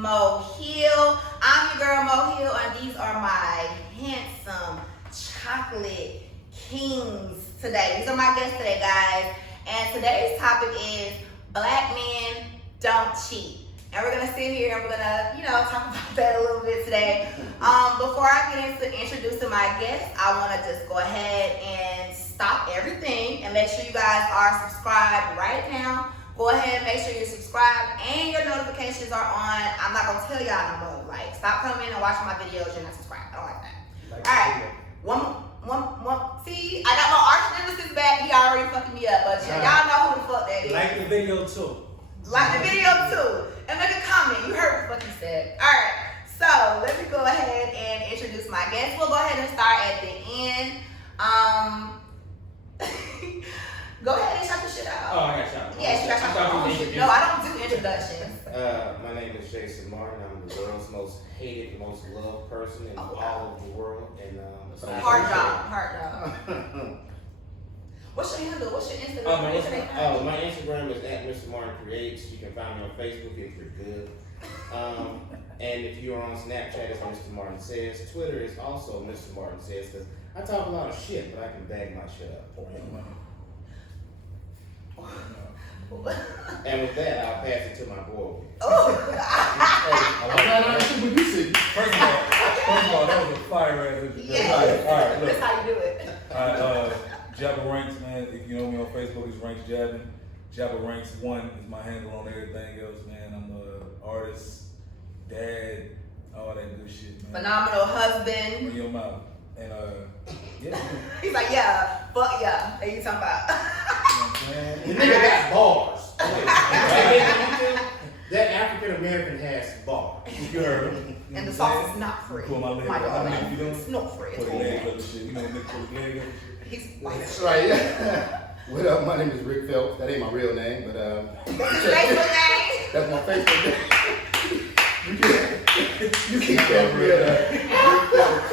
Mo Hill. I'm your girl Mo Hill, and these are my handsome chocolate kings today. These are my guests today, guys. And today's topic is Black men don't cheat. And we're gonna sit here and we're gonna, talk about that a little bit today. Before I get into introducing my guests, I wanna just go ahead and stop everything and make sure you guys are subscribed right now. Go ahead and make sure you're subscribed and your notifications are on. I'm not gonna tell y'all no more. Like, stop coming and watching my videos. You're not subscribed. I don't like that. All right. See, I got my arch nemesis back. He already fucking me up, but y'all know who the fuck that is. Like the video too. Like the video too. And make a comment. You heard what he said. All right. So let me go ahead and introduce my guests. We'll go ahead and start at the end. Go ahead and shout the shit out. Oh, I got shot. Yes, you got shot. No, I don't do introductions. My name is Jason Martin. I'm the world's most hated, most loved person in all of the world. And hard job. What's your handle? What's your Instagram? My Instagram is @MrMartinCreates. You can find me on Facebook if you're good. And if you're on Snapchat, it's Mr. Martin Says. Twitter is also Mr. Martin Says, because I talk a lot of shit, but I can bag my shit up. And with that, I'll pass it to my boy. First of all, that was a fire ass introduction. Yeah. All right, look. That's how you do it. All right, Jabba Ranks, man. If you know me on Facebook, it's Ranks Jabbin. Jabba Ranks 1 is my handle on everything else, man. I'm an artist, dad, all that good shit, man. Phenomenal husband. Bring your mouth. And yeah. He's like, yeah, fuck yeah. What are you talking about? The nigga got bars. That African American has bars. You heard him. And the sauce is not free. Pull my leg My up. God, You know? it's not free. Put It's the leg all up and shit. You know, nigga put the leg up and shit. He's white. That's right, yeah. What up? My name is Rick Phelps. That ain't my real name, but What's his Facebook name? that's my Facebook name. You can catch me at Rick Phelps.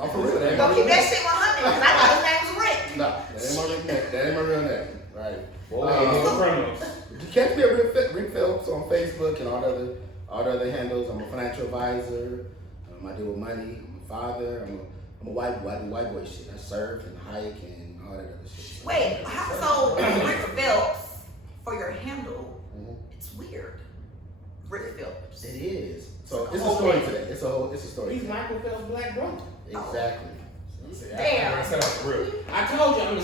I'm for real. Don't keep that shit 100 because I thought his name was Rick. No, that ain't my real name. That ain't my real name. Right. Criminals. You catch me at Rick Phelps on Facebook and all the other handles. I'm a financial advisor. I deal with money. I'm a father. I'm a white boy shit. I surf and hike and all that other shit. Wait, so Rick Phelps for your handle? It's weird. Rick Phelps. It is. So it's a story today. It's a story. He's Michael Phelps' black brother. Exactly. Damn. I told you I'm the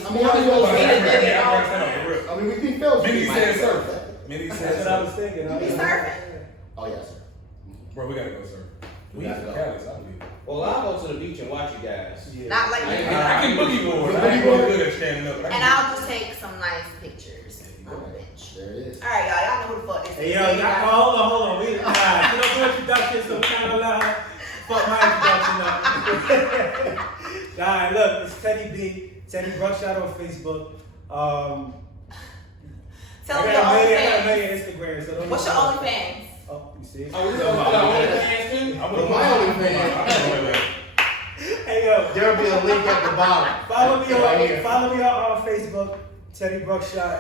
I mean, we think Phelps. Many said surf. Many said That's what I was thinking. You be surfing? Oh yeah, sir. Bro, we gotta go surf. We gotta from go. Cali, so I believe. Well, I'll go to the beach and watch you guys. Yeah. Not like I me. can boogie board. I ain't really good at standing up. And I'll just take some nice pictures on the bench. There it is. All right, y'all know who the fuck this Hey, is. yo, hold on. We don't do introduction, so we can't allow her fuck my introduction up. Alright, look, it's Teddy B. Teddy Buckshot on Facebook. Tell I me got your a OnlyFans. million Instagram. So don't What's your OnlyFans? Oh, you see? Oh, we talking about OnlyFans too? I'm Well, my only fan. Hey, yo. There'll be a link at the bottom. Follow me Right on Facebook, Teddy Buckshot.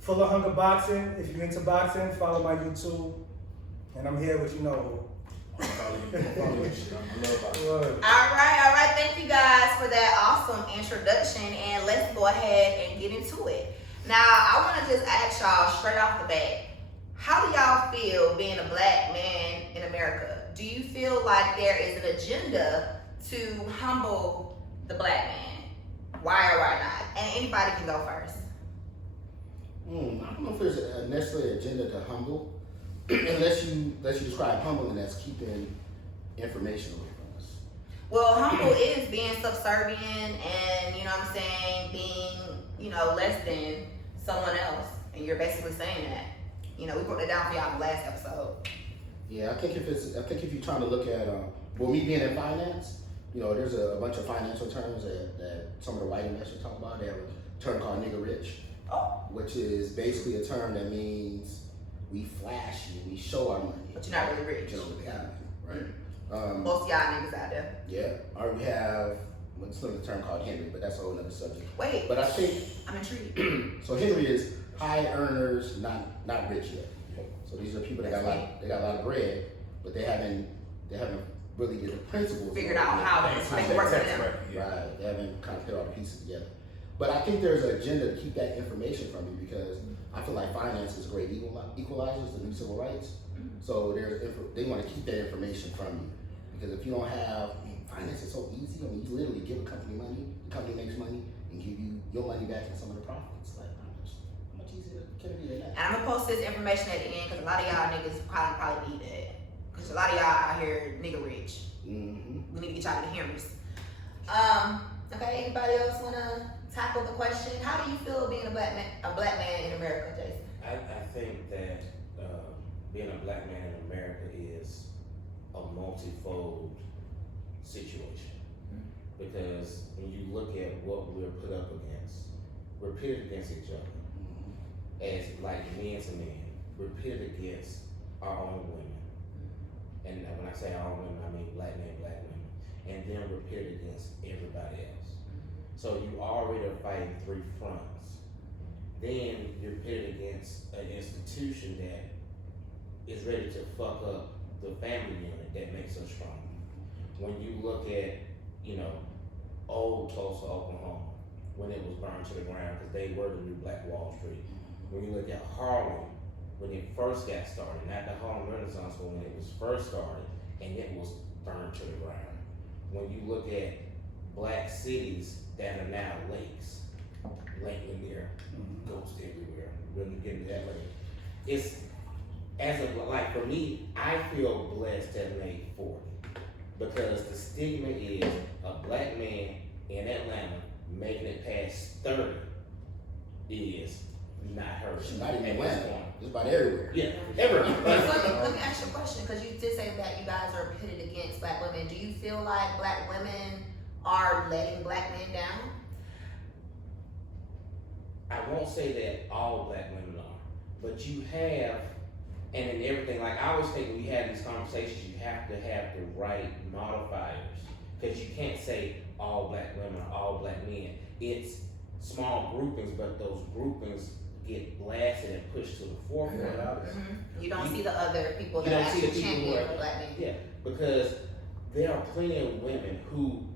Full of Hunger Boxing. If you're into boxing, follow my YouTube. And I'm here with I love All right. Thank you guys for that awesome introduction, and let's go ahead and get into it. Now, I want to just ask y'all straight off the bat, how do y'all feel being a black man in America? Do you feel like there is an agenda to humble the black man? Why or why not? And anybody can go first. I don't know if there's necessarily an agenda to humble, unless you describe humbling as keeping information away from us. Well, humble is being subservient and, you know what I'm saying, being, less than someone else. And you're basically saying that. We broke that down for y'all in the last episode. Yeah, I think if you're trying to look at, me being in finance, there's a bunch of financial terms that some of the white investors talk about. They have a term called nigger rich, which is basically a term that means we flashy, we show our money. But you're not really rich. You don't really have money, right? Most of y'all niggas out there. Yeah. Or we have what's another term called Henry, but that's a whole other subject. Wait. But I think I'm intrigued. so. Henry is high earners, not rich yet. So these are people that got a lot of bread, but they haven't really get the principles. Figured out how to make it work for them. Right. They haven't kind of put all the pieces together. But I think there's an agenda to keep that information from you because I feel like finance is great equalizers, the new civil rights. So they want to keep that information from you because if you don't have finance, is so easy. I mean, you literally give a company money, the company makes money, and give you your money back in some of the profits. Like how much easier can it be than that? And I'm gonna post this information at the end because a lot of y'all niggas probably need that. Because a lot of y'all out here nigga rich. Mm-hmm. We need to get y'all to the hearings. Okay, anybody else wanna tackle the question? How do you feel being a black man in America, Jason? I think that being a black man in America is a multifold situation. Because when you look at what we're put up against, we're pitted against each other. As like men to men, we're pitted against our own women. And when I say our own women, I mean black men, black women. And then we're pitted against everybody else. So you already are fighting three fronts. Then you're pitted against an institution that is ready to fuck up the family unit that makes us strong. When you look at, old Tulsa, Oklahoma, when it was burned to the ground because they were the new Black Wall Street. When you look at Harlem, when it first got started, not the Harlem Renaissance, but when it was first started and it was burned to the ground. When you look at black cities that are now lakes, Lake Lanier, ghosts everywhere, we're gonna get into that later. It's, like for me, I feel blessed to have made 40 because the stigma is a black man in Atlanta making it past 30 is not heard. She's not even at this Atlanta. point. It's about everywhere. Yeah, everywhere. Let me ask you a question because you did say that you guys are pitted against black women. Do you feel like black women are letting black men down? I won't say that all black women are, but you have, and in everything, like I always think when you have these conversations, you have to have the right modifiers. Because you can't say all black women or all black men. It's small groupings, but those groupings get blasted and pushed to the forefront. You don't see the other people You that don't see the actually people champion who are- for black men. Yeah, because there are plenty of women who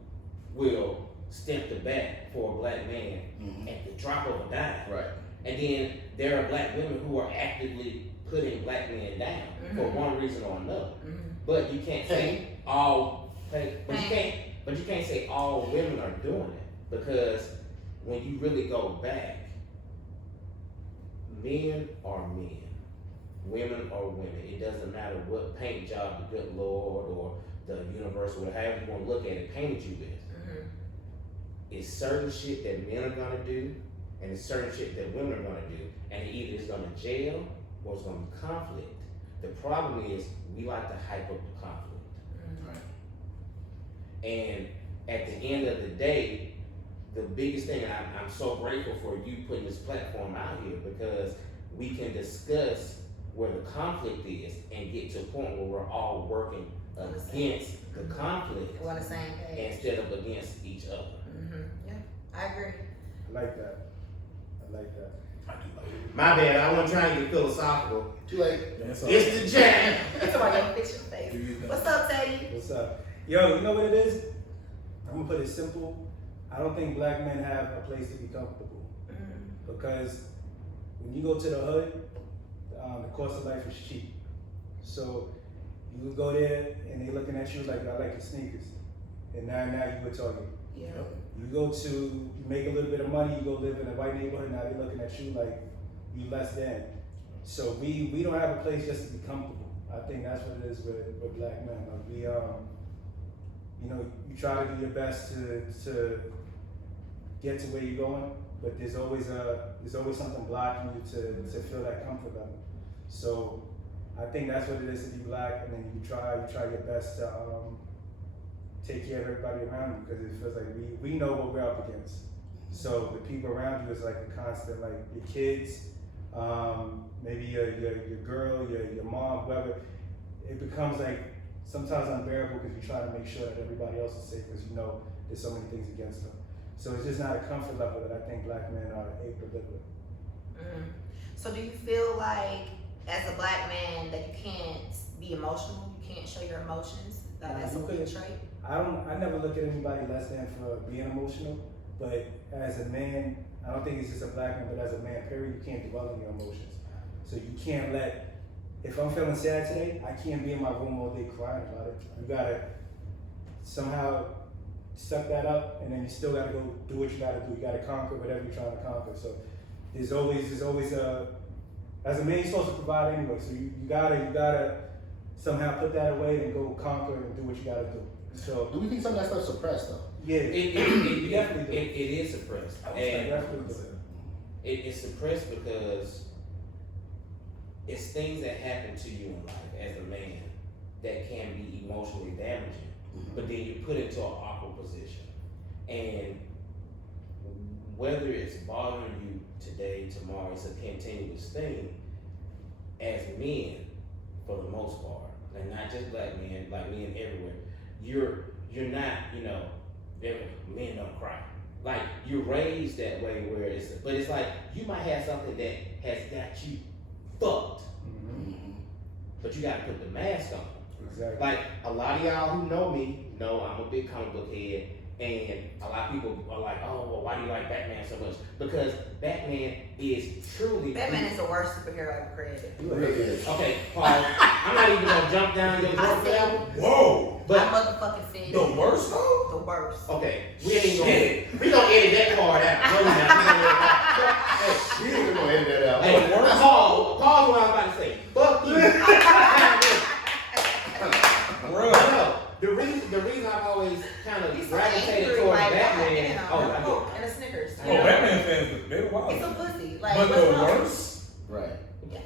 will step the back for a black man at the drop of a dime. Right. And then there are black women who are actively putting black men down for one reason or another. But you can't say but you can't say all women are doing it because when you really go back, men are men, women are women. It doesn't matter what paint job the good Lord or the universe or however you want to look at it painted you with. It's certain shit that men are gonna do, and it's certain shit that women are gonna do, and it either is gonna jail or it's gonna be conflict. The problem is we like to hype up the conflict. And at the end of the day, the biggest thing, and I'm so grateful for you putting this platform out here because we can discuss where the conflict is and get to a point where we're all working against the conflict We're on the same page. instead of against each other. Yeah, I agree. I like that. I do like it. My bad, I wasn't trying to get philosophical. Too late. It's the jam. Somebody gonna fix your face. Do you think? What's up, Teddy? What's up? Yo, you know what it is? I'm gonna put it simple. I don't think black men have a place to be comfortable. Because when you go to the hood, the cost of life is cheap. So you go there and they looking at you like, I like your sneakers. And now you were talking. Yeah. You make a little bit of money, you go live in a white neighborhood, now they're looking at you like you less than. So we don't have a place just to be comfortable. I think that's what it is with black men. Like we you try to do your best to get to where you're going, but there's always something blocking you to feel that comfort level. So I think that's what it is to be black, and then you try your best to take care of everybody around you because it feels like we know what we're up against. So the people around you is like a constant, like your kids, maybe your girl, your mom, whoever. It becomes like sometimes unbearable because you try to make sure that everybody else is safe because you know there's so many things against them. So it's just not a comfort level that I think black men are able to live with. So do you feel like as a black man that you can't be emotional, you can't show your emotions? That's a weak trait? I never look at anybody less than for being emotional, but as a man, I don't think it's just a black man, but as a man, period, you can't dwell on your emotions. So you can't if I'm feeling sad today, I can't be in my room all day crying about it. You gotta somehow suck that up, and then you still gotta go do what you gotta do. You gotta conquer whatever you're trying to conquer. So there's always as a man, you're supposed to provide anyway. So you gotta somehow put that away and go conquer and do what you gotta do. So do we think some of that stuff's suppressed though? Yeah, It definitely do. it is suppressed. And it's suppressed because it's things that happen to you in life as a man that can be emotionally damaging, but then you put into an awkward position. And whether it's bothering you today, tomorrow, it's a continuous thing. As men, for the most part, and not just black men, like men everywhere, you're not, men don't cry. Like, you're raised that way where but it's like, you might have something that has got you fucked, but you gotta put the mask on. Exactly. Like, a lot of y'all who know me know I'm a big comic book head, and a lot of people are like, oh, well, why do you like Batman so much? Because Batman is truly... Batman is the worst superhero ever created. It really is. Okay, Paul, I'm not even gonna jump down your throat for that one. Whoa! I But, motherfucking said The worst though? the worst. okay, we gonna edit that part out. No, we're not. We ain't gonna edit that out. Hey, Paul, what I'm about to say. Fuck you. Bro. No, the reason I've always kind of He's so gravitated angry towards like Batman. that. Oh, I And get and a Snickers. Oh, Batman fans, they're wild. It's a pussy. Like, But what's the wrong? worst? Right. Yeah.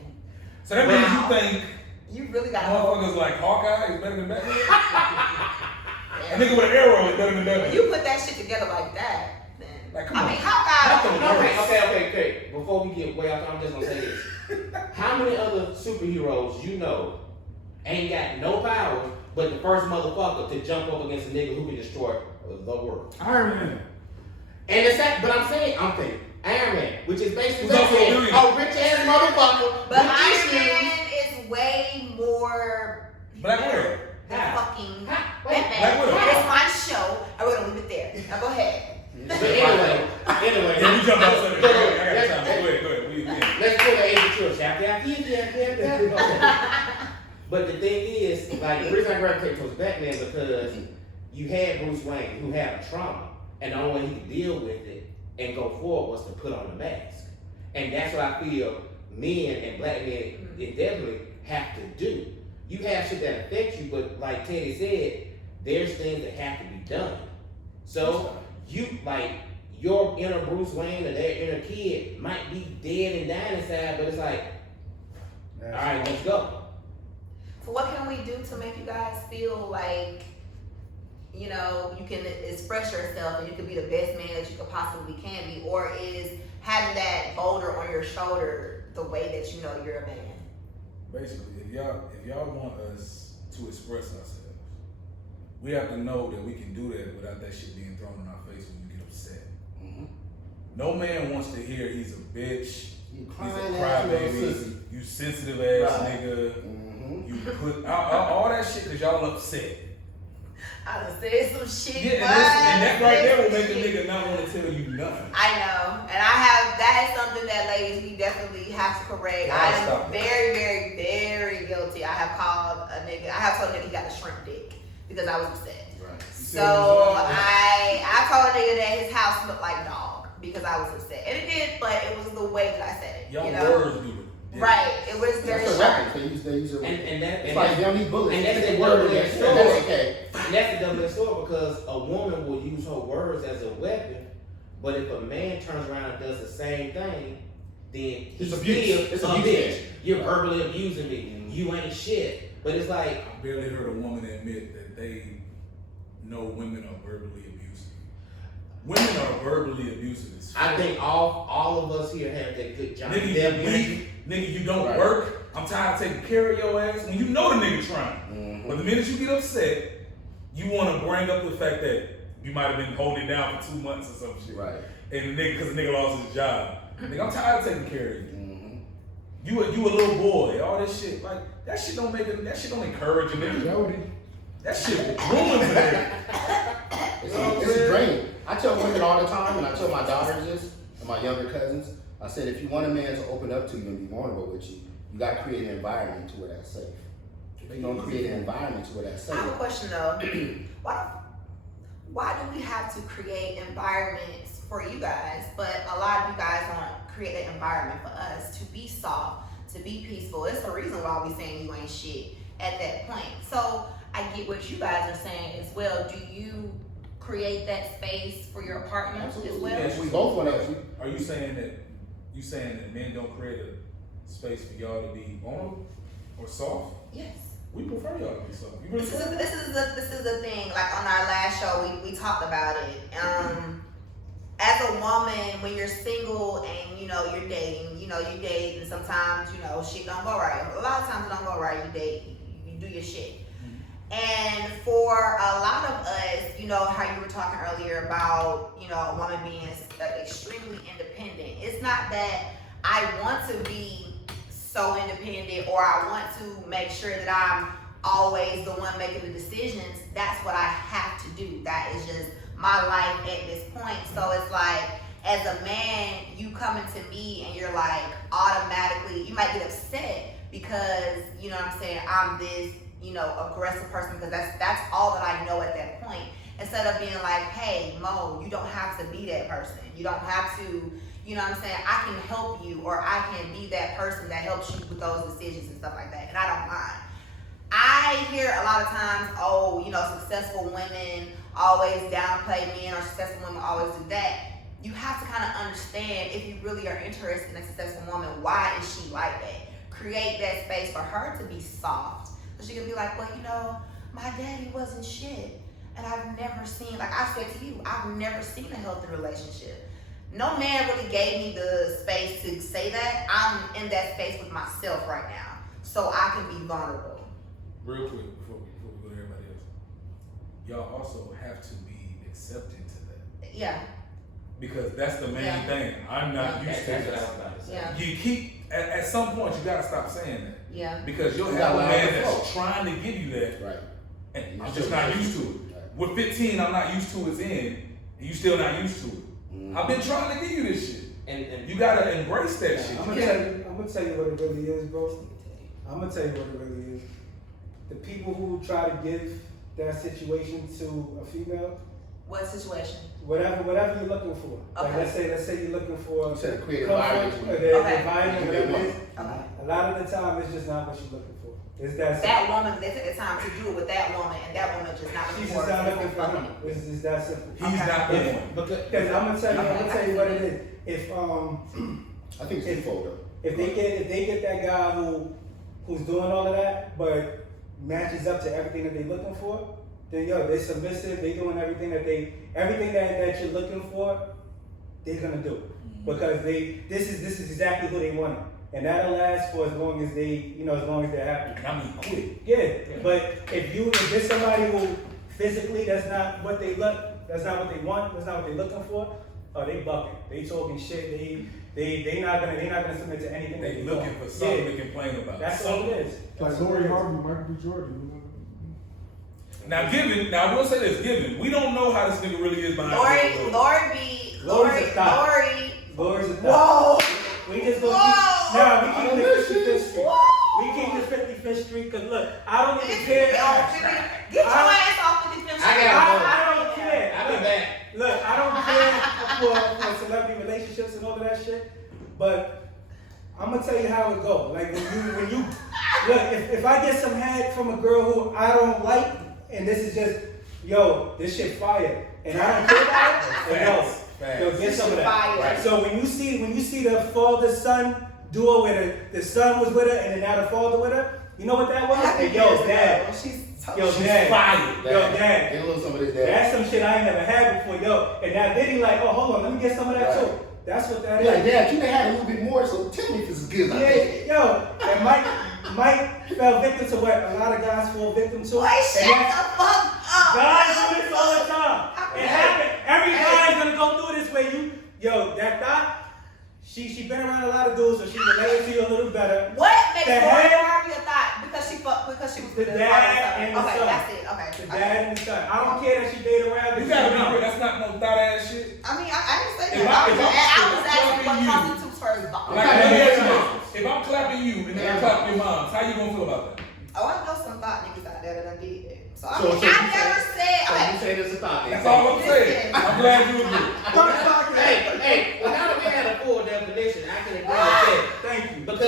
So that means Wow. you think You really got motherfuckers like Hawkeye is better than Batman? A nigga with an arrow is better than When Batman. you put that shit together like that, then Like, come I on. mean, how Not the God? worst. Okay. Before we get way off, I'm just gonna say this. How many other superheroes you know ain't got no powers, but the first motherfucker to jump up against a nigga who can destroy the world? Iron Man. And it's that, but I'm thinking Iron Man, which is basically Who's also a Batman, billionaire. a rich ass motherfucker But with Iron issues. Man is way more Black Widow. than How? fucking How? Batman. Black Widow. It's my show. I'm gonna leave it there. Now go ahead. But anyway, Yeah, we jumped off something. Go I ahead. got time. Go ahead. Let's pull the Asian Trill chapter after Okay. But the thing is, like, the reason I gravitate towards Batman because you had Bruce Wayne who had a trauma, and the only way he could deal with it and go forward was to put on the mask. And that's what I feel men and black men definitely have to do. You have shit that affects you, but like Teddy said, there's things that have to be done. So you, like, your inner Bruce Wayne or their inner kid might be dead and dying inside, but it's like, all right, let's go. So what can we do to make you guys feel like, you can express yourself and you can be the best man that you could possibly can be? Or is having that boulder on your shoulder the way that you know you're a man? Basically, if y'all want us to express ourselves, we have to know that we can do that without that shit being thrown in our face when we get upset. No man wants to hear he's a bitch, You he's a crying ass little crybaby, sissy. you sensitive ass Right. nigga. You put all that shit because y'all upset. I done said some shit. Yeah, and that right there will make the nigga not want to tell you nothing. I know, and that is something that ladies we definitely have to correct. Gotta I stop am that. very, very, very guilty. I have called a nigga. I have told a nigga he got a shrimp dick because I was upset. Right. So I told a nigga that his house looked like dog because I was upset, and it did, but it was the way that I said it. Y'all words do it. Right. It was very That's the sharp. weapons. They use it. And It's like they don't need bullets. and that's They the word double-edged against it. sword. That's okay. And that's the double-edged sword because a woman will use her words as a weapon, but if a man turns around and does the same thing, then he's It's abuse. still It's a abuse. bitch. You're verbally abusing me. You ain't shit. But it's like, I barely heard a woman admit that they know women are verbally abusive. Women are verbally abusive. as I fuck. think all of us here have that good job. Nigga, you weak. Nigga, you don't Right. work. I'm tired of taking care of your ass. When you know the nigga trying. Mhm. But the minute you get upset, you want to bring up the fact that you might have been holding it down for 2 months or some shit. Right. And the nigga, because the nigga lost his job. Nigga, I'm tired of taking care of you. You a little boy. All this shit, like that shit don't make it. That shit don't encourage a nigga. That shit ruins a nigga. It's draining. I tell women all the time, and I tell my daughters this, and my younger cousins. I said, if you want a man to open up to you and be vulnerable with you, you got to create an environment to where that's safe. If you don't create an environment to where that's safe. I have a question though. Why do we have to create environments for you guys, but a lot of you guys don't create that environment for us to be soft, to be peaceful? It's the reason why we saying you ain't shit at that point. So I get what you guys are saying as well. Do you create that space for your partner as well? Yes, we both want to. Are you saying that men don't create a space for y'all to be vulnerable or soft? Yes. We prefer y'all to be soft. You really This is the thing. Like on our last show, we talked about it. As a woman, when you're single and you're dating, you date, and sometimes shit don't go right. A lot of times it don't go right. You date, you do your shit. And for a lot of us, how you were talking earlier about, a woman being extremely independent. It's not that I want to be so independent or I want to make sure that I'm always the one making the decisions. That's what I have to do. That is just my life at this point. So it's like, as a man, you coming to me and you're like automatically, you might get upset because, I'm this, aggressive person because that's all that I know at that point. Instead of being like, hey, Mo, you don't have to be that person. You don't have to, I can help you, or I can be that person that helps you with those decisions and stuff like that. And I don't mind. I hear a lot of times, successful women always downplay men, or successful women always do that. You have to kind of understand, if you really are interested in a successful woman, why is she like that? Create that space for her to be soft. So she can be like, well, my daddy wasn't shit. And I've never seen, like I said to you, I've never seen a healthy relationship. No man really gave me the space to say that. I'm in that space with myself right now. So I can be vulnerable. Real quick, before we go to everybody else, y'all also have to be accepting to that. Yeah. Because that's the main thing. I'm not used to this. Yeah. You keep, at some point, you gotta stop saying that. Yeah. Because you'll have a man that's trying to give you that. Right. And I'm just not used to it. With 15, I'm not used to its end, and you still not used to it. I've been trying to give you this shit. And you gotta embrace that shit. I'm gonna tell you what it really is, bro. I'm gonna tell you what it really is. The people who try to give that situation to a female. What situation? Whatever you're looking for. Okay. Like let's say you're looking for You said a creative comfort, environment. whatever it is. Okay. A lot of the time, it's just not what you're looking for. It's that That woman, they took the time to do it with that woman, and that woman just not she's looking just for not it. looking for him. It's just that simple. He's not the one. Because I'm gonna tell you what it is. If I think it's twofold though. if they get that guy who's doing all of that, but matches up to everything that they're looking for, then they're submissive. They doing everything that you're looking for, they're gonna do because this is exactly who they want, and that'll last for as long as as long as they're happy. I mean, quick. Yeah, but if there's somebody who physically that's not what they want, that's not what they're looking for, they bucking. They talking shit. They not gonna submit to anything. They looking for something to complain about. That's all it is. Like Lori Harvey, Michael B. Jordan. Now I will say this, we don't know how this nigga really is behind Lori's Lori's a thot. Lori's a thot. We just gonna keep the 55th Street. We keep the 55th Street because look, I don't even care. Get your ass off 55th Street. I don't care. I'll be back. Look, I don't care for celebrity relationships and all of that shit, but I'm gonna tell you how it go. Like when you look, if I get some head from a girl who I don't like, and this is just this shit fire, and I don't care about it, then get some of that. Right. So when you see the father-son duo where the son was with her and then now the father with her, you know what that was? Dad. Dad. Fire. Dad. Get a little some of this dad. That's some shit I ain't never had before, And now Diddy like, oh, hold on, let me get some of that too. That's what that Be is. like, Dad, you done had a little bit more, so tell me if this is good. And Mike fell victim to what a lot of guys fall victim to. Boy, shut the fuck up. Guys do this all the time. It happens. Every guy is gonna go through this where that thought, she been around a lot of dudes, so she related to you a little better. What makes The Lori head- Harvey a thought? Because she was The with dad and the okay, son. that's it. Okay. The dad and the son. I don't care that she dated around. You gotta be real. That's not no thought ass shit. I mean, I didn't say If that. I- if I I'm was asking what clapping you- constitutes first thought. Like, let me ask you this. If I'm clapping you and then I clap your moms, how you gonna feel about that? Oh, I know some thought niggas out there that done did that. So I So- mean, so I you never said. So Okay. you say there's a thought. That's all I'm saying. I'm glad you agree. Hey, well now that we had a full definition, I can agree with that. Thank you. Because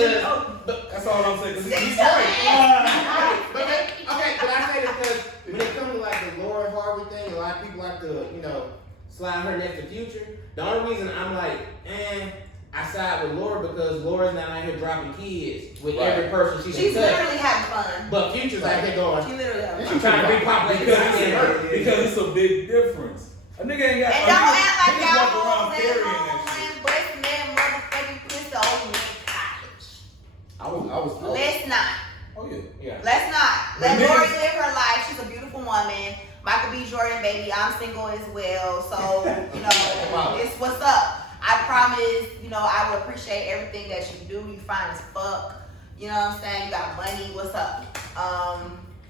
That's all I'm saying. 'Cause he's Six right. but I say this because when it comes to like the Lori Harvey thing, a lot of people like to, slide her next to Future. The only reason I'm like, I side with Lori because Lori's not out here dropping kids with Right. every person She's she's touched. literally having fun. But Future's out here going, She literally having fun. I'm trying to be popular Because it's a big difference. A nigga ain't got. And a don't nigga- act like niggas y'all walk around hoes carrying and that hoes shit. and breast man motherfucking pussy old man college. I was. Let's not. Oh yeah. Yeah. Let's not. But Let Lori niggas- live her life. She's a beautiful woman. Michael B. Jordan, baby, I'm single as well. So, it's what's up. I promise, I will appreciate everything that you do. You fine as fuck. You know what I'm saying? You got money. What's up?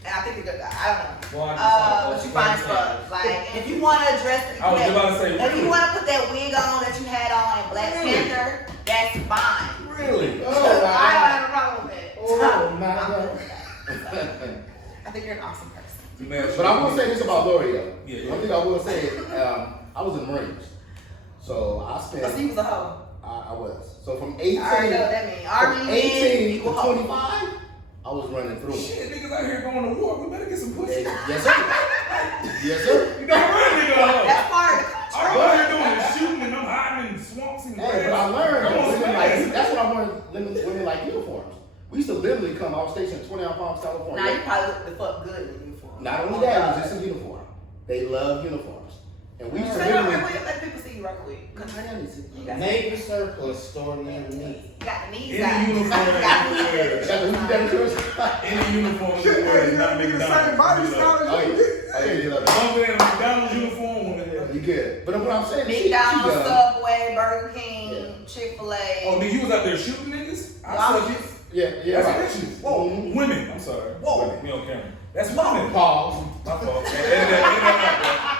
And I think you're a good guy. I don't know. Well, I just saw But you fine as fuck. Like, and if you want to address it, I was about to say. if you want to put that wig on that you had on in Black Panther, that's fine. Really? I don't have a problem with that. Oh, my I'm God. good with that. I think you're an awesome person. But I will say this about Lori though. Yeah. One thing I will say is, I was in the Marines, so I spent. Because he was a hoe. I was. So from 18, I already know what that means. from Army 18 men to equal hoe. 25, I was running through. Shit, niggas out here going to war. We better get some pussy. Yes, sir. Yes, sir. You got real nigga hoe. That's part of the All country. you out here doing is shooting and them hiding in swamps and Hey, but I learned Come on, that women man. like, that's what I wanted women like uniforms. We used to literally come, I was stationed in 20 Palms, California. Now you probably look the fuck good in uniform. Not only that, it was just a uniform. They love uniforms. And we used to Say that real literally. quick, let people see you right quick. You got Navy surplus store near me. you got the knees In out. the uniform You got that the you knees wear. Got the who's that first? In the uniform you wear is not McDonald's. Oh yeah, you love it. Some man in a McDonald's uniform woman. You good. But what I'm saying, she McDonald's, young. Subway, Burger King, Yeah. Chick-fil-A. Oh, nigga, you was out there shooting niggas? I saw you. Yeah, That's right. bitches. Whoa, women. I'm sorry. Whoa. Women. We on camera. That's women. Pause. My fault. Edit that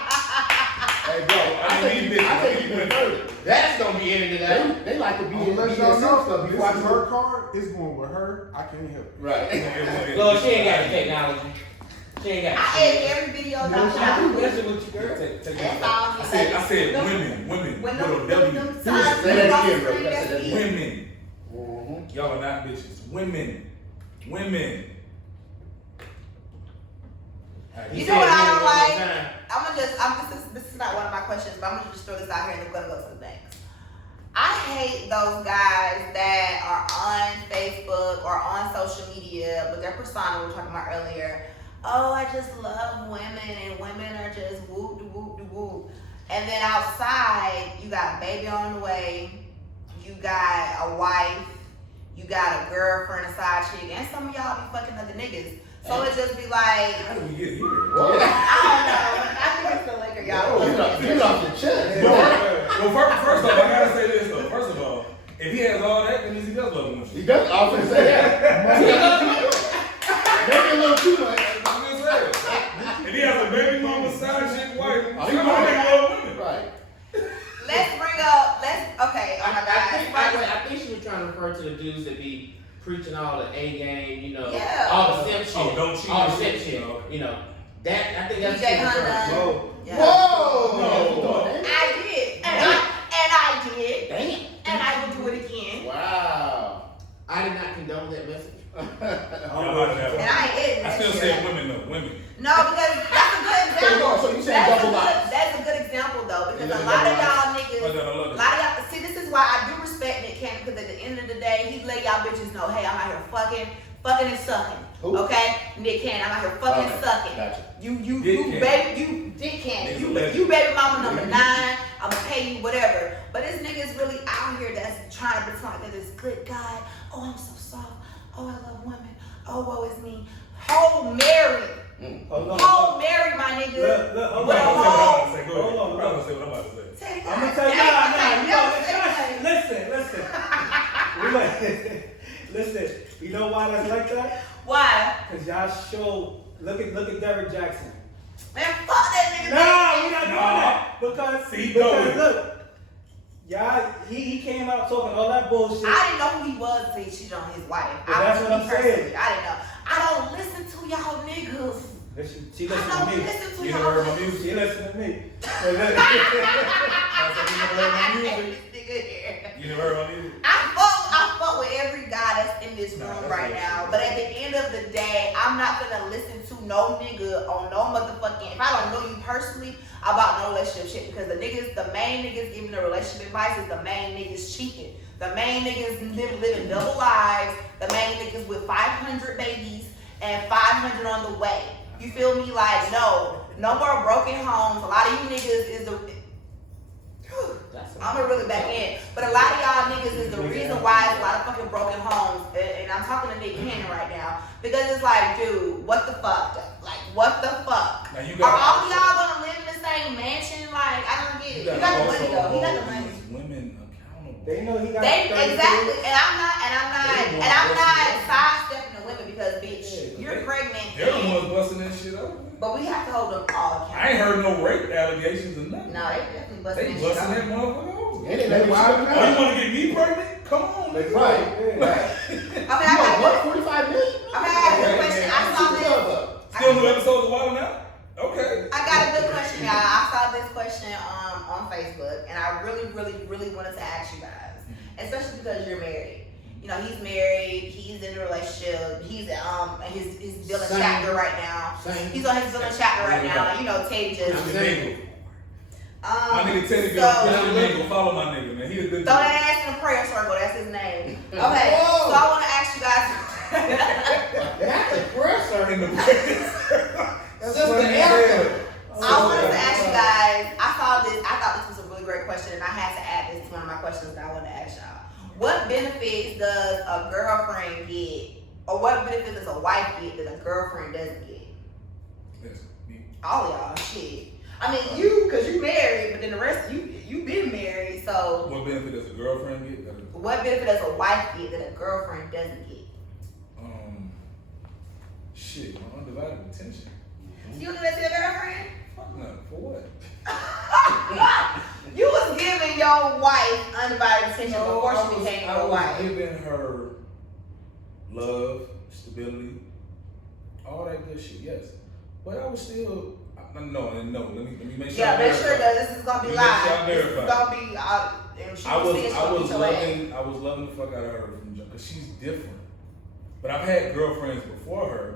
Hey, bro, I didn't mean I think bitches. you been further. That's gonna be edited out. They like to be in Unless y'all BDSM know stuff this before I is do her it. card, it's going with her. I can't help it. Right. Lord, she ain't got the technology. She ain't got I the edit every video I No, put she out. do. Messing with you, girl. Take That's that. all I me. said When women When with a them W. signs Say that come on again, the bro. screen, Say that that's again. it. Women. Mhm. Y'all are not bitches. Women. Women. You know what I don't like? This is not one of my questions, but I'm gonna just throw this out here and we're gonna go to the next. I hate those guys that are on Facebook or on social media with their persona we were talking about earlier. Oh, I just love women and women are just whoop de whoop de whoop. And then outside, you got a baby on the way, you got a wife, you got a girlfriend, a side chick, and some of y'all be fucking other niggas. So it just be like, How did we get here? I don't know. I think it's the liquor, y'all. Get off the chest. Well, first off, I gotta say this though. First of all, if he has all that, that means he does love women. He does. I was gonna say that. Maybe a little too much. I'm just saying. If he has a baby mama, side chick, wife, Oh, he he love women. Right. Okay, oh my God. I think she was trying to refer to the dudes that be preaching all the A game, Yeah. all the simp shit. Oh, don't cheat. All the simp shit. Oh, okay. That I think that's DJ what she referred to. Honda. Whoa. Yeah. Whoa! No. I did. And I did. Damn. And I will do it again. Wow. I did not condone that message. Y'all about to have- And I ain't editing I that still shit. say women though. Women. No, because that's a good example. So you saying double lives? That's a good example though, because You a saying lot of double y'all I niggas, love a it. lot of y'all, see, this is why I do respect Nick Cannon, because at the end of the day, he let y'all bitches know, hey, I'm out here fucking and sucking. Who? Okay? Nick Cannon, I'm out here fucking and Okay, sucking. gotcha. You Dick Cannon. baby, you Dick Cannon. Nigga's You, a legend. you baby mama number 9, I'ma pay you whatever. But this nigga is really out here that's trying to pretend like this good guy. Oh, I'm so soft. Oh, I love women. Oh, woe is me. Ho Mary. Hold on. Ho Mary, my nigga. Look, hold With a I'm hoe. gonna say what I'm about to say. Go ahead. I'm gonna tell you, nah, you know, listen. know why that's like that? Why? Cause y'all show. Look at Derrick Jackson. Man, fuck that nigga. Nah, we not doing Nah. that because going. look, y'all he came out talking all that bullshit. I didn't know who he was until he cheated on his wife. But that's what I'm saying. I didn't know. I don't listen to y'all niggas. Listen, she I listen to don't me. listen to You y'all. never heard my music? She listen to me. I said, you never heard my music? This nigga here. You never heard my music? I fuck with every guy that's in this Nah, room that's right what now. she But at the end of the day, I'm not gonna listen to no nigga on no motherfucking. If I don't know you personally about no relationship shit, because the main niggas giving the relationship advice is the main niggas cheating. The main niggas living double lives. The main niggas with 500 babies and 500 on the way. You feel me? Like no more broken homes. A lot of you niggas is the. I'm gonna really back in, but a lot of y'all niggas is the reason why it's a lot of fucking broken homes, and I'm talking to Nick Cannon right now, because it's like, dude, what the fuck? Like, what the fuck? Now you Are all got y'all gonna live in the same mansion? Like, I don't get it. He got the money though. He got the money. Women accountable. They know he got. They 30 exactly, kids. and I'm not sidestepping the women because, bitch, Yeah, you're they- pregnant, They're the ones busting that shit up. but we have to hold them all accountable. I ain't heard no rape allegations or nothing. No, they definitely busting They that busting shit that motherfucker over. And they let me Oh, you want to get me pregnant? Come on, nigga. Right. Okay, You I want got what? 45 million? Okay, I got a good question. I saw this. Still new episodes of Wild now? Okay. I got a good question, y'all. I saw this question on Facebook, and I really wanted to ask you guys, especially because you're married. You know, he's married. He's in a relationship. He's his villain Same. chapter right now. Same. He's on his villain chapter right now. You know, Teddy just. Christian Mingle. My nigga Teddy so, be on Christian Mingle. Follow my nigga, man. He a good dude. throw that ass in a prayer circle. That's his name. Okay, Whoa. so I want to ask you guys. That's the pressure. In the praise. That's Sister what he Erica. said. I wanted to ask you guys. I thought this was a really great question, and I had to add this to one of my questions that I wanted to ask y'all. What benefits does a girlfriend get, or what benefits does a wife get that a girlfriend doesn't get? Yes, me. All y'all, shit. I mean, you, cause you married, but then the rest of you been married. So, What benefit does a girlfriend get? what benefit does a wife get that a girlfriend doesn't get? Shit, my undivided attention. You do that to your girlfriend? Fuck no, for what? You was giving your wife undivided attention before she became I your was wife. giving her love, stability, all that good shit, yes. But I was still, no, let me make sure. Yeah, I make sure verify. that this is gonna be Let me make sure I live. This is verify. gonna be and she I will see was it, she'll beat your ass. I was loving the fuck out of her from jump, cause she's different. But I've had girlfriends before her,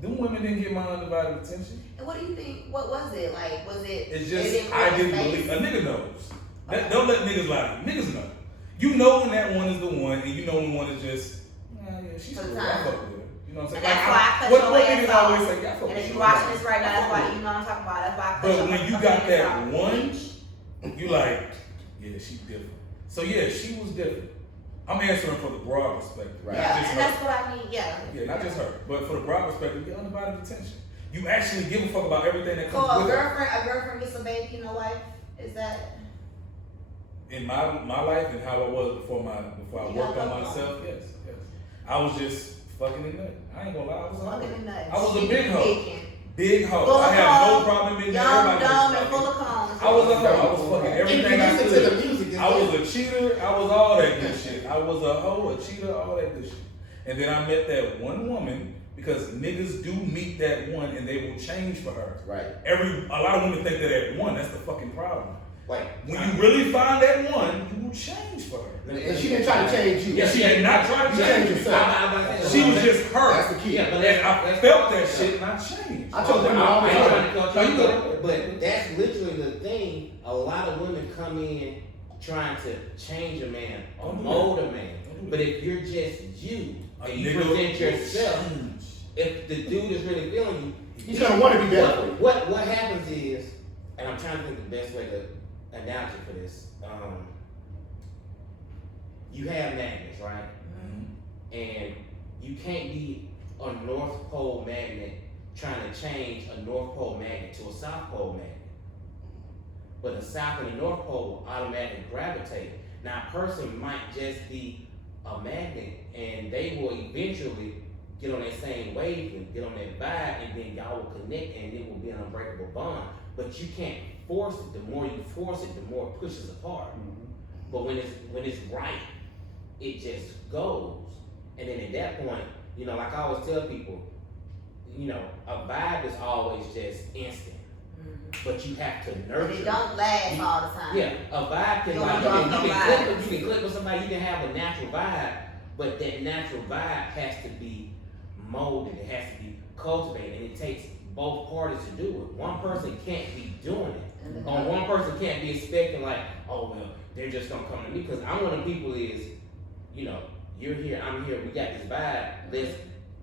them women didn't get my undivided attention. And what do you think? What was it like? Was it? It's it just I didn't believe. A nigga knows. Don't let niggas lie. Niggas know. You know when that one is the one, and you know when one is just, yeah, she's cool. I fuck with her. You know what I'm saying? And that's why I cut what your niggas ass off. always say, yeah, I fuck And with if you. you're watching this right now, that's why you know what I'm talking about. That's why I cut But your when you motherfucking got ass that off. one, you like, yeah, she's different. So yeah, she was different. I'm answering for the broad perspective. Right. Not Yeah, just and her. that's what I need. Yeah. Yeah, not just her, but for the broad perspective, you get undivided attention. You actually give a fuck about everything that So comes a with it. girlfriend gets a baby and a wife. Is that? In my life and how it was before I You worked got on love myself, yes. I was just fucking in nut. I ain't gonna lie, I was a hoe. Fucking nuts. I was a She big be hoe. picking. Big hoe. Full I of had no combs, problem in there. Young, Everybody dumb, was and full of fucking. combs. I was a hoe. I was fucking everything I listen to the could. music. I was a cheater. I was all that good shit. I was a hoe, a cheater, all that good shit. And then I met that one woman because niggas do meet that one and they will change for her. Right. A lot of women think they're that one. That's the fucking problem. Wait. When you really find that one, you will change for her. And she didn't try to change you. Yeah, she did not try to You change changed me. yourself. She was just her. That's the key. Yeah, but And I felt that shit and I changed. I told them I all the ain't trying time. to cut you good, but that's literally the thing. A lot of women come in trying to change a man or Don't do mold that. a man. Don't do But that. if you're just you A and you nigga present will yourself, change. if the dude is really feeling you, He's gonna want to be better for you. what happens is, and I'm trying to think the best way to analogy for this. You have magnets, right? And you can't be a North Pole magnet trying to change a North Pole magnet to a South Pole magnet. But the South and the North Pole automatically gravitate. Now a person might just be a magnet, and they will eventually get on that same wave and get on that vibe, and then y'all will connect, and it will be an unbreakable bond. But you can't force it. The more you force it, the more it pushes apart. But when it's right, it just goes. And then at that point, you know, like I always tell people, you know, a vibe is always just instant. But you have to nurture. It don't last all the time. Yeah, a vibe can You like don't you can click with somebody, you can have a natural vibe, but that natural vibe has to be molded, it has to be cultivated, and it takes both parties to do it. One person can't be doing it. Or one person can't be expecting like, oh well, they're just gonna come to me. Because I'm one of the people is, you know, you're here, I'm here, we got this vibe, let's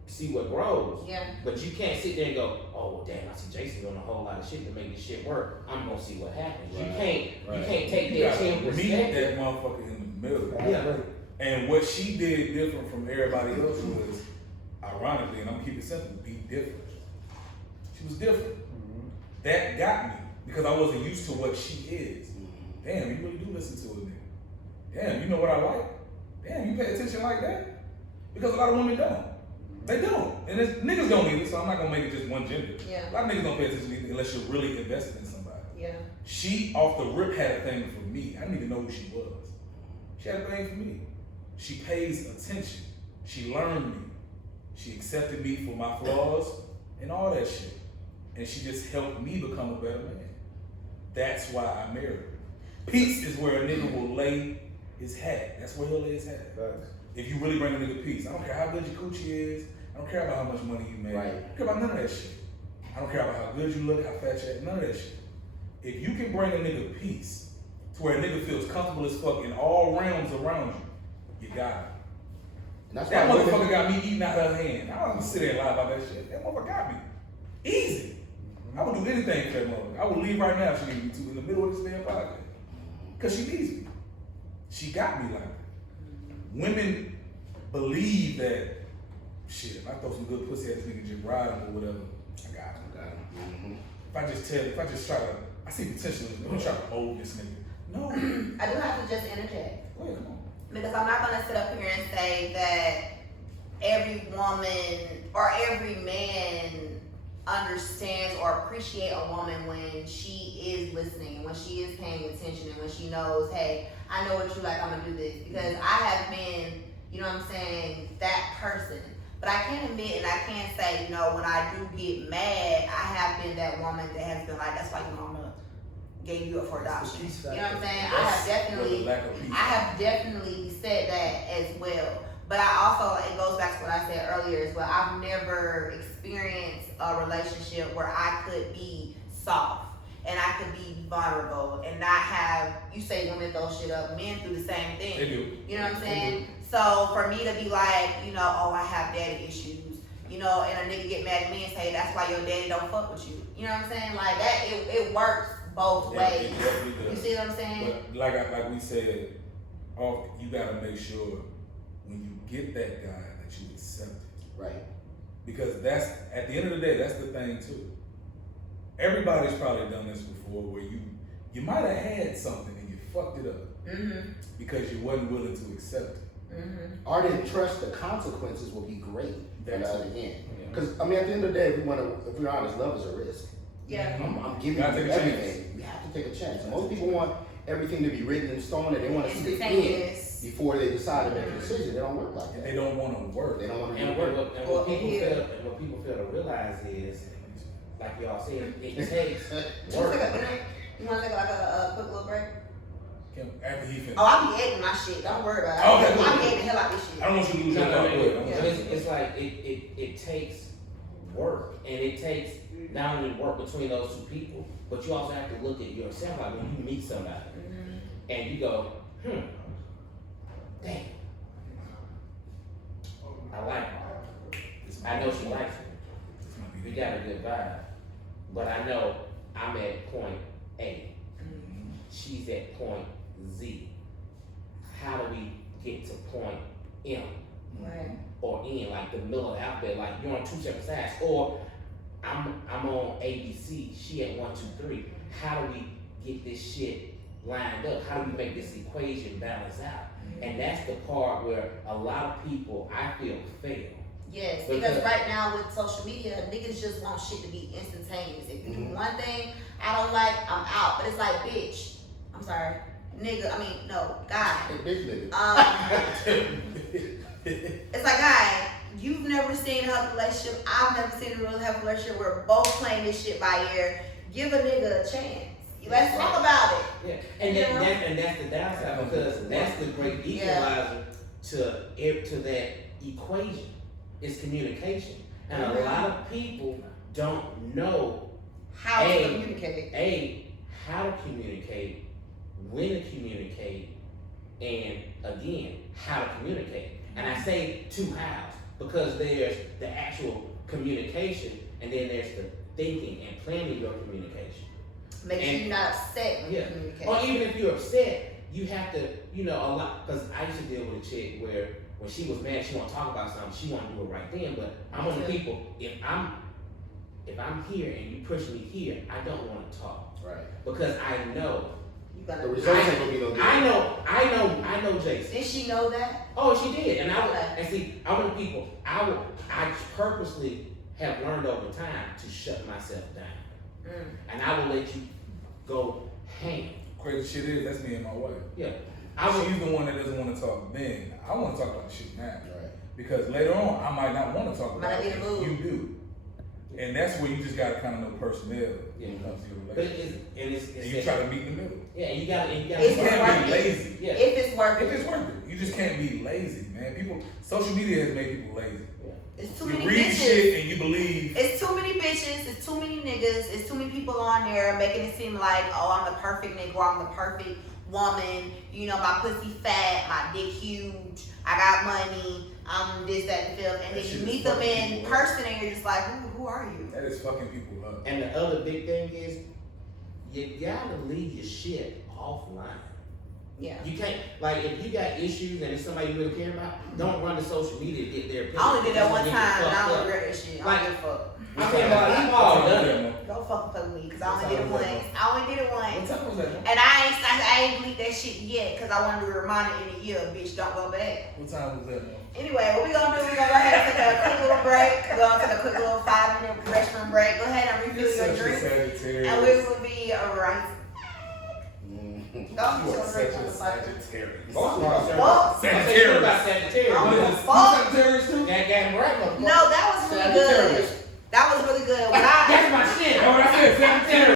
see what grows. Yeah. But you can't sit there and go, oh well, damn, I see Jason doing a whole lot of shit to make this shit work. I'm gonna see what happens. Right. You can't take You that gotta 10%. meet that motherfucker in the middle. Yeah. And what she did different from everybody else was, ironically, and I'm gonna keep it simple, be different. She was different. That got me because I wasn't used to what she is. Damn, you really do listen to a nigga. Damn, you know what I like? Damn, you pay attention like that? Because a lot of women don't. They don't. And niggas don't either, so I'm not gonna make it just one gender. Yeah. A lot of niggas don't pay attention to anything unless you're really invested in somebody. Yeah. She, off the rip, had a thing for me. I didn't even know who she was. She had a thing for me. She pays attention. She learned me. She accepted me for my flaws and all that shit. And she just helped me become a better man. That's why I married her. Peace is where a nigga will lay his hat. That's where he'll lay his hat. If you really bring a nigga peace. I don't care how good your coochie is. I don't care about how much money you make. Right. I don't care about none of that shit. I don't care about how good you look, how fat you are, none of that shit. If you can bring a nigga peace to where a nigga feels comfortable as fuck in all realms around you, you got it. And that's That why motherfucker got me eating out her hand. I don't sit there and lie about that shit. That motherfucker got me. Easy. I would do anything for that motherfucker. I would leave right now if she needed me to in the middle of this damn podcast. Because she needs me. She got me like that. Women believe that, shit, if I throw some good pussy at this nigga, just ride him or whatever, I got him. If I just try to, I see potential in this nigga, I'm trying to hold this nigga. No. I do have to just interject. Go ahead, come on. Because I'm not gonna sit up here and say that every woman or every man understands or appreciate a woman when she is listening, when she is paying attention, and when she knows, hey, I know what you like, I'm gonna do this. Because I have been, you know what I'm saying, that person. But I can admit and I can say, you know, when I do get mad, I have been that woman that has been like, that's why your mama gave you up for adoption. You know what I'm saying? I have definitely said that as well. But I also, it goes back to what I said earlier as well. I've never experienced a relationship where I could be soft and I could be vulnerable and not have, you say women throw shit up, men do the same thing. They do. You know what I'm saying? So for me to be like, you know, oh, I have daddy issues, you know, and a nigga get mad at me and say, that's why your daddy don't fuck with you. You know what I'm saying? Like that, it works both ways. You see what I'm saying? But like we said, you gotta make sure when you get that guy that you accept it. Right. Because that's, at the end of the day, that's the thing too. Everybody's probably done this before where you might have had something and you fucked it up because you wasn't willing to accept it. Or didn't trust the consequences will be great on the That's other end. Because, I mean, at the end of the day, if we're honest, love is a risk. Yeah. I'm giving you Gotta take a everything. We have to take a chance. And most people want everything to be written in stone and they want to see it in Instantaneous. before they decide to make a decision. They don't work like And that. they don't want to work. They don't want to do And work. what people fail to realize is, like y'all said, it takes work. You want to take like a quick little break? After he finished. Oh, I'll be editing my shit. Don't worry about it. Okay, I'm good. editing the hell out this shit. I don't want you to lose your thought. It's like it takes work, and it takes not only work between those two people, but you also have to look at yourself. Like when you meet somebody, and you go, damn, I like her. I know she likes me. We got a good vibe, but I know I'm at point A. She's at point Z. How do we get to point M? Right. Or N, like the middle of the alphabet, like you're on two separate sides. Or I'm on ABC, she at 1, 2, 3. How do we get this shit lined up? How do we make this equation balance out? And that's the part where a lot of people, I feel, fail. Yes, because right now with social media, niggas just want shit to be instantaneous. If you do one thing I don't like, I'm out. But it's like, bitch, I'm sorry, nigga, I mean, no, guy. Big nigga. It's like, guy, you've never seen a healthy relationship. I've never seen a real healthy relationship. We're both playing this shit by ear. Give a nigga a chance. Let's talk about it. Yeah, and that's the downside, because that's the great equalizer to that equation. It's communication, and a lot of people don't know how to communicate. How to communicate, when to communicate, and again, how to communicate. And I say two hows, because there's the actual communication, and then there's the thinking and planning your communication. Make sure you're not upset when you communicate. Or even if you're upset, you have to, a lot, because I used to deal with a chick where when she was mad, she want to talk about something, she want to do it right then, but I'm one of the people, if I'm here and you push me here, I don't want to talk. Right. Because I know. The results ain't gonna be no good. I know Jason. Did she know that? Oh, she did. And I'm one of the people, I purposely have learned over time to shut myself down. And I will let you go ham. Crazy shit is, that's me and my wife. Yeah. She's the one that doesn't want to talk then. I want to talk about the shit now. Right. Because later on, I might not want to talk about it. Might be You do. And that's where you just got to kind of know personnel when it comes to your But relationship. it's And you try to meet in the middle. Yeah, and you gotta. It's You can't working. be lazy. Yeah. If it's working. If it's worth it. You just can't be lazy, man. Social media has made people lazy. It's too You many read bitches. shit and you believe. It's too many bitches, it's too many niggas, it's too many people on there making it seem like, oh, I'm the perfect nigga, or I'm the perfect woman, my pussy fat, my dick huge, I got money, I'm this, that, and the fifth. And That then shit you is meet them fucking in people person and you're just like, who are you? That is fucking people up. And the other big thing is, you gotta leave your shit offline. Yeah. You can't, like, if you got issues and it's somebody you really care about, don't run to social media to get their opinion. I only did that one That's time and I gonna don't get you regret that shit. I Like- don't give a fuck. fucked up. I mean, we've all done it. Don't fucking play with me, because I What only did it time was that, once. I only did it What once. time was that? Man? And I ain't delete that shit yet, because I wanted to be reminded in a year, bitch, don't go back. What time was that? Man? Anyway, what we gonna do, we gonna go ahead and take a quick little break. We're gonna take a quick little 5-minute restroom break. Go ahead and refill You're your such a drink. Sagittarius. And we will be alright. You Don't are feel such free a to Sagittarius. Fuck. Sagittarius. About Sagittarius. Oh, You fuck. Sagittarius too? Goddamn right, motherfucker. No, that was really good. That was really good. When I That's my shit. Oh, I said Sagittarius.